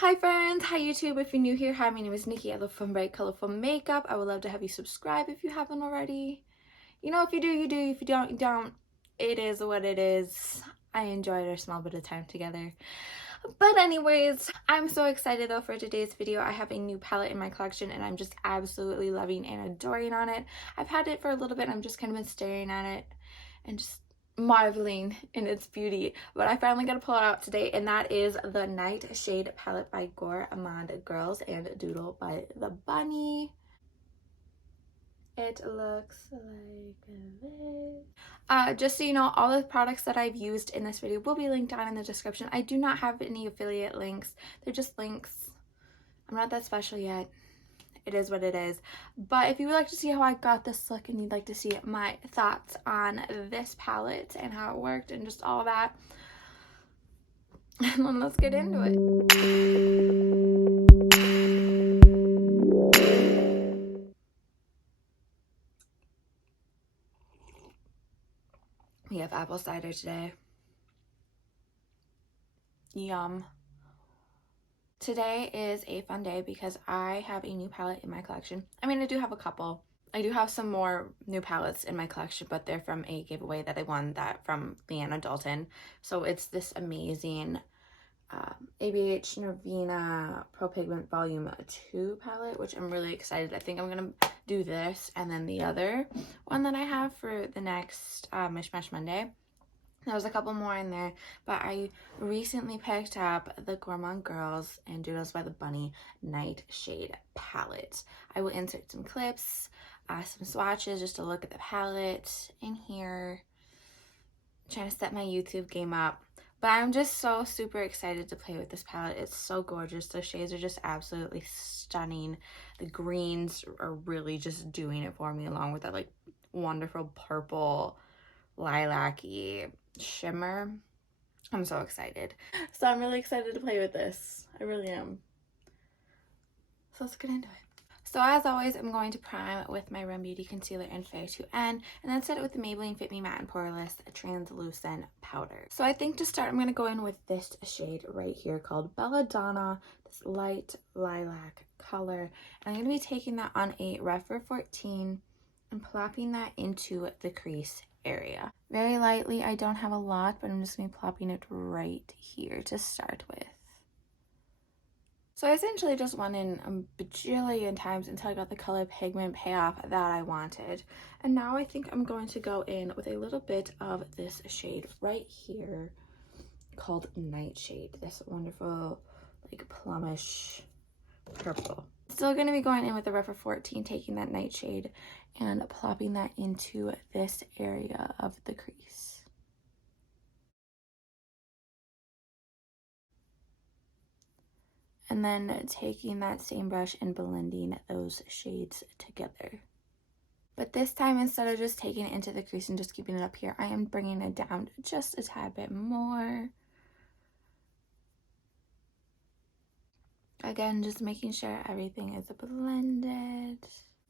Hi friends, hi YouTube. If you're new here, hi, my name is Nikki. I love fun, bright, colorful makeup. I would love to have you subscribe if you haven't already. You know, if you do, you do. If you don't, you don't. It is what it is. I enjoyed our small bit of time together. But anyways, I'm so excited though for today's video. I have a new palette in my collection and I'm just absolutely loving and adoring on it. I've had it for a little bit and I'm just kind of been staring at it and just marveling in its beauty, but I finally got to pull it out today, and that is the Nightshade palette by Gourmande Girls and Doodle by the Bunny. It looks like this. Just so you know, all the products that I've used in this video will be linked down in the description. I do not have any affiliate links. They're just links. I'm not that special yet. It is what it is. But if you would like to see how I got this look and you'd like to see my thoughts on this palette and how it worked and just all that, then let's get into it. We have apple cider today. Yum. Today is a fun day because I have a new palette in my collection. I mean, I do have a couple. I do have some more new palettes in my collection, but they're from a giveaway that I won that from Leanna Dalton. So it's this amazing ABH Nervina Pro Pigment Volume 2 palette, which I'm really excited. I think I'm going to do this and then the other one that I have for the next Mishmash Monday. There's a couple more in there, but I recently picked up the Gourmande Girls and DoodlesByTheBunny Nightshade palette. I will insert some clips, some swatches, just to look at the palette in here. I'm trying to set my YouTube game up. But I'm just so super excited to play with this palette. It's so gorgeous. The shades are just absolutely stunning. The greens are really just doing it for me, along with that like wonderful purple lilac-y shimmer. I'm so excited. So I'm really excited to play with this. I really am. So let's get into it. So as always, I'm going to prime with my Run Beauty Concealer in Fair to N, and then set it with the Maybelline Fit Me Matte and Poreless Translucent Powder. So I think to start, I'm going to go in with this shade right here called Belladonna, this light lilac color. And I'm going to be taking that on a Rephr 14 and plopping that into the crease area. Very lightly, I don't have a lot, but I'm just going to be plopping it right here to start with. So I essentially just went in a bajillion times until I got the color pigment payoff that I wanted. And now I think I'm going to go in with a little bit of this shade right here called Nightshade. This wonderful like plumish purple. Still going to be going in with the Rephr 14, taking that Nightshade and plopping that into this area of the crease. And then taking that same brush and blending those shades together. But this time, instead of just taking it into the crease and just keeping it up here, I am bringing it down just a tad bit more. Again, just making sure everything is blended.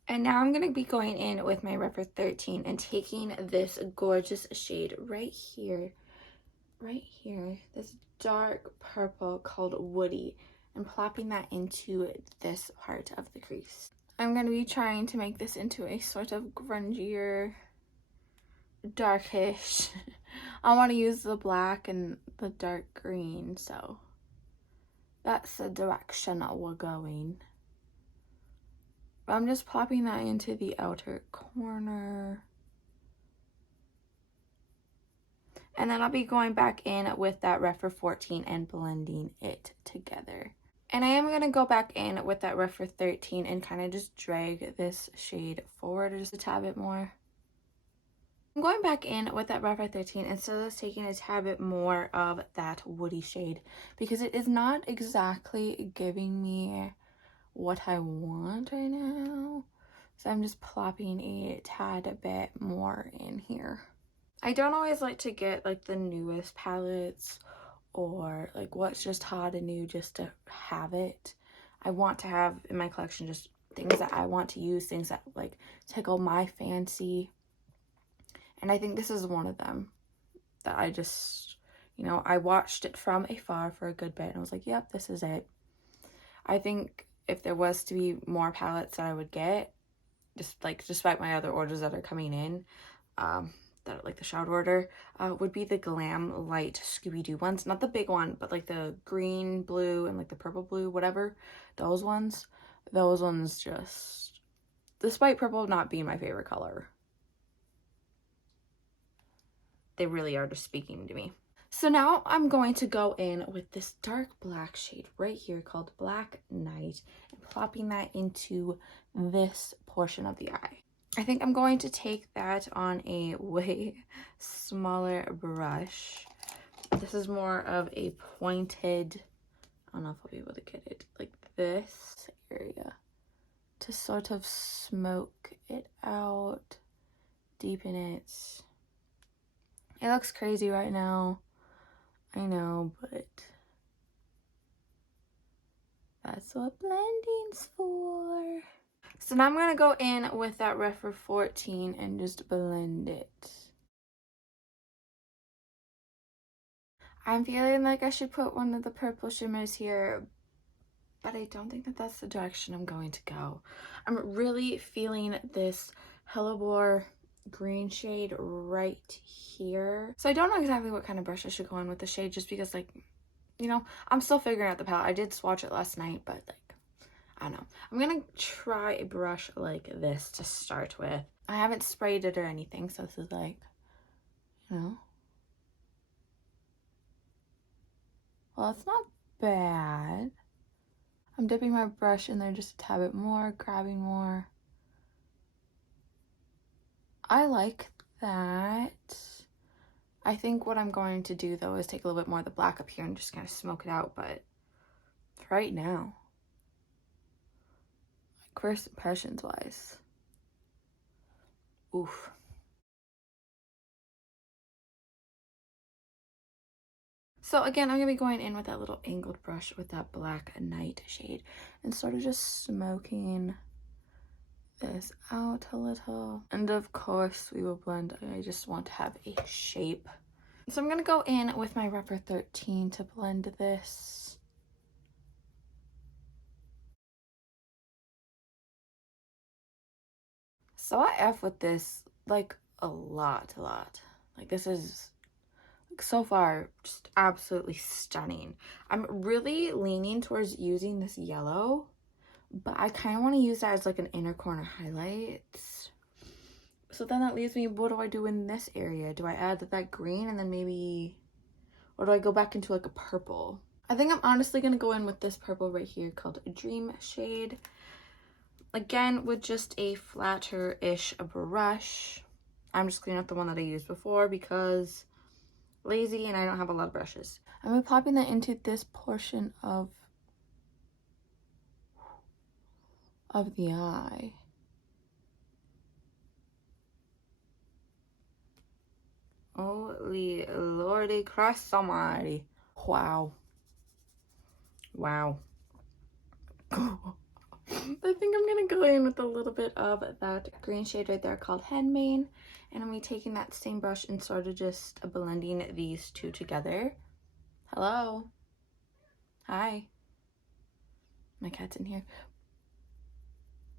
And now I'm going to be going in with my Rephr 13 and taking this gorgeous shade right here, this dark purple called Woody, and plopping that into this part of the crease. I'm going to be trying to make this into a sort of grungier, darkish. I want to use the black and the dark green, so that's the direction we're going. I'm just plopping that into the outer corner. And then I'll be going back in with that Rephr 14 and blending it together. And I am going to go back in with that Rephr 13 and kind of just drag this shade forward just a tad bit more. I'm going back in with that Rephr 13 instead of just taking a tad bit more of that woody shade, because it is not exactly giving me what I want right now. So I'm just plopping a tad bit more in here. I don't always like to get like the newest palettes or like what's just hot and new just to have it. I want to have in my collection just things that I want to use, things that like tickle my fancy. And I think this is one of them that I just, you know, I watched it from afar for a good bit and I was like, yep, this is it. I think if there was to be more palettes that I would get, just like despite my other orders that are coming in, that are like the shout order, would be the Glam Light Scooby-Doo ones. Not the big one, but like the green, blue, and like the purple blue, whatever. Those ones. Those ones just, despite purple not being my favorite color, they really are just speaking to me. So now I'm going to go in with this dark black shade right here called Black Night and plopping that into this portion of the eye. I think I'm going to take that on a way smaller brush. This is more of a pointed, I don't know if I'll be able to get it, like this area, to sort of smoke it out, deepen it. It looks crazy right now, I know, but that's what blending's for. So now I'm going to go in with that Rephr 14 and just blend it. I'm feeling like I should put one of the purple shimmers here, but I don't think that that's the direction I'm going to go. I'm really feeling this Hellebore green shade right here. So I don't know exactly what kind of brush I should go in with the shade, just because, like, you know, I'm still figuring out the palette. I did swatch it last night, but like, I don't know. I'm gonna try a brush like this to start with. I haven't sprayed it or anything, so this is like, you know. Well, it's not bad. I'm dipping my brush in there just a tad bit more, grabbing more. I like that. I think what I'm going to do though is take a little bit more of the black up here and just kind of smoke it out, but right now, like first impressions wise, oof. So again, I'm going to be going in with that little angled brush with that Black Nightshade and sort of just smoking this out a little. And of course we will blend. I just want to have a shape. So I'm going to go in with my Rephr 13 to blend this. So I F with this like a lot. Like this is so far just absolutely stunning. I'm really leaning towards using this yellow, but I kind of want to use that as like an inner corner highlight. So then that leaves me, what do I do in this area? Do I add that green and then maybe, or do I go back into like a purple? I think I'm honestly going to go in with this purple right here called Dream Shade. Again, with just a flatter-ish brush. I'm just cleaning up the one that I used before because lazy and I don't have a lot of brushes. I'm going to be popping that into this portion of the eye. Holy lordy Christ almighty. Wow. Wow. I think I'm gonna go in with a little bit of that green shade right there called Henbane, and I'm gonna be taking that same brush and sort of just blending these two together. Hello. Hi. My cat's in here.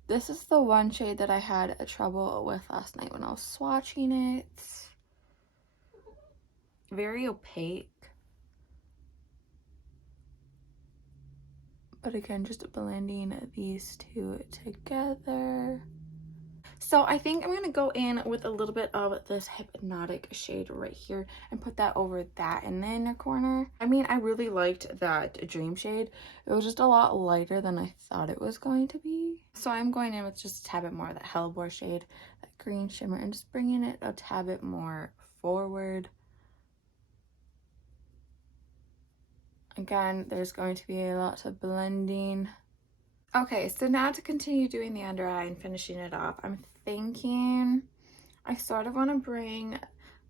This is the one shade that I had trouble with last night when I was swatching it. Very opaque. But again, just blending these two together. So I think I'm going to go in with a little bit of this Hypnotic shade right here and put that over that in the inner corner. I mean, I really liked that Dream shade. It was just a lot lighter than I thought it was going to be. So I'm going in with just a tad bit more of that Hellebore shade, that green shimmer, and just bringing it a tad bit more forward. Again, there's going to be a lot of blending. Okay, so now to continue doing the under eye and finishing it off, I'm thinking I sort of want to bring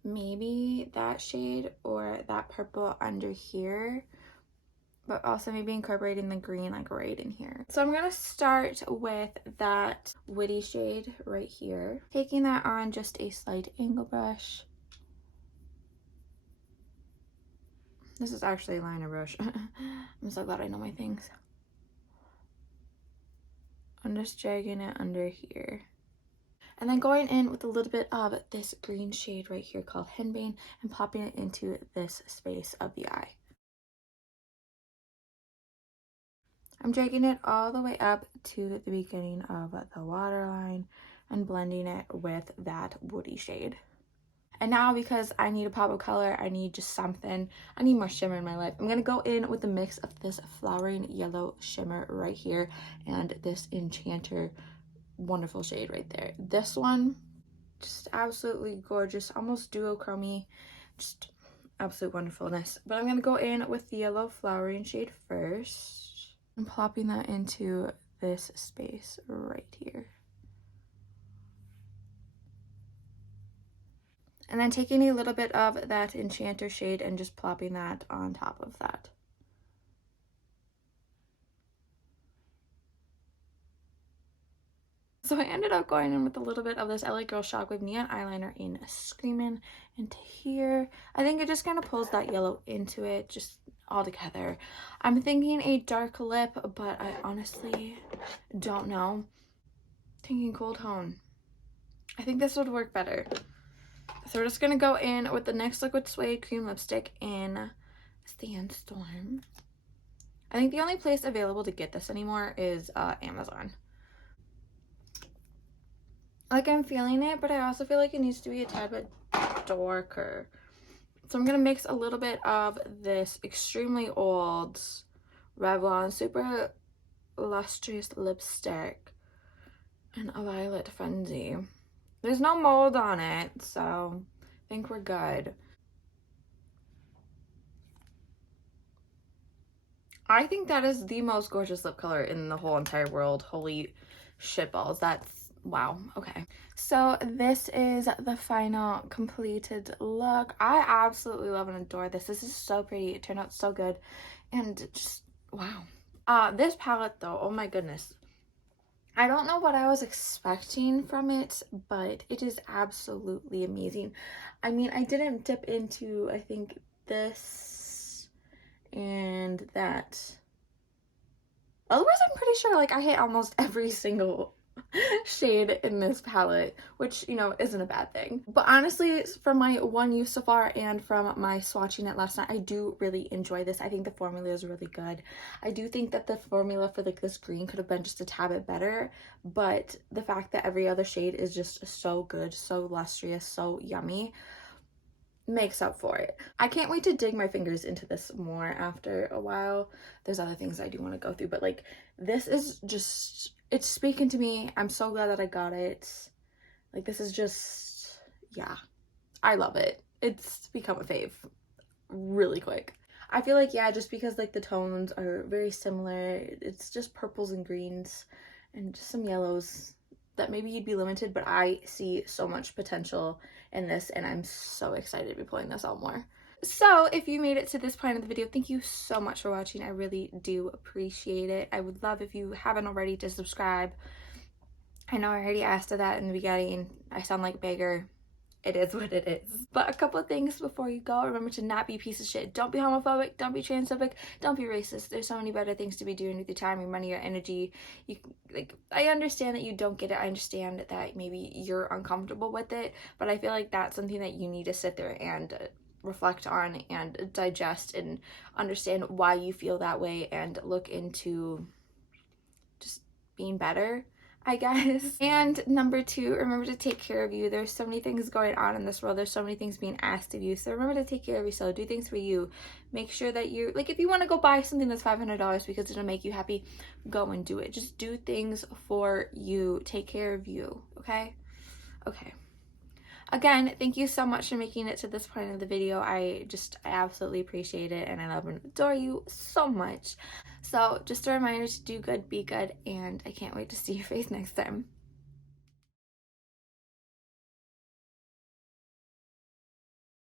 maybe that shade or that purple under here, but also maybe incorporating the green like right in here. So I'm going to start with that Witty shade right here, taking that on just a slight angle brush. This is actually a liner brush. I'm so glad I know my things. just dragging it under here. And then going in with a little bit of this green shade right here called Henbane and popping it into this space of the eye. I'm dragging it all the way up to the beginning of the waterline and blending it with that woody shade. And now, because I need a pop of color, I need just something, I need more shimmer in my life, I'm gonna go in with a mix of this flowering yellow shimmer right here and this Enchanter wonderful shade right there. This one, just absolutely gorgeous, almost duochrome, just absolute wonderfulness. But I'm gonna go in with the yellow flowering shade first. I'm plopping that into this space right here. And then taking a little bit of that Enchanter shade and just plopping that on top of that. So I ended up going in with a little bit of this LA Girl Shockwave Neon Eyeliner in Screamin' into here. I think it just kind of pulls that yellow into it, just all together. I'm thinking a dark lip, but I honestly don't know. Thinking cool tone. I think this would work better. So we're just gonna go in with the NYX Liquid Suede Cream Lipstick in Sandstorm. I think the only place available to get this anymore is Amazon. Like, I'm feeling it, but I also feel like it needs to be a tad bit darker. So I'm gonna mix a little bit of this extremely old Revlon Super Lustrous lipstick and a Violet Frenzy. There's no mold on it, so I think we're good. I think that is the most gorgeous lip color in the whole entire world. Holy shitballs, that's wow. Okay, so this is the final completed look. I absolutely love and adore this. This is so pretty. It turned out so good, and just wow. This palette though, oh my goodness, I don't know what I was expecting from it, but it is absolutely amazing. I mean, I didn't dip into, I think, this and that. Otherwise, I'm pretty sure like I hit almost every single shade in this palette, which, you know, isn't a bad thing. But honestly, from my one use so far and from my swatching it last night, I do really enjoy this. I think the formula is really good. I do think that the formula for like this green could have been just a tad bit better, but the fact that every other shade is just so good, so lustrous, so yummy, makes up for it. I can't wait to dig my fingers into this more after a while. There's other things I do want to go through, but like this is just, it's speaking to me. I'm so glad that I got it. Like, this is just, yeah, I love it. It's become a fave really quick. I feel like, yeah, just because like the tones are very similar, it's just purples and greens and just some yellows that maybe you'd be limited, but I see so much potential in this and I'm so excited to be pulling this out more. So if you made it to this point of the video, thank you so much for watching. I really do appreciate it. I would love if you haven't already to subscribe. I know I already asked that in the beginning. I sound like a beggar. It is what it is. But a couple of things before you go. Remember to not be a piece of shit. Don't be homophobic. Don't be transphobic. Don't be racist. There's so many better things to be doing with your time, your money, your energy. You, like, I understand that you don't get it. I understand that maybe you're uncomfortable with it. But I feel like that's something that you need to sit there and reflect on and digest and understand why you feel that way and look into just being better, I guess. And number 2, remember to take care of you. There's so many things going on in this world. There's so many things being asked of you. So remember to take care of yourself. Do things for you. Make sure that you're, like, if you want to go buy something that's $500 because it'll make you happy, go and do it. Just do things for you. Take care of you, okay? Okay. Again, thank you so much for making it to this point of the video. I absolutely appreciate it and I love and adore you so much. So just a reminder to do good, be good, and I can't wait to see your face next time.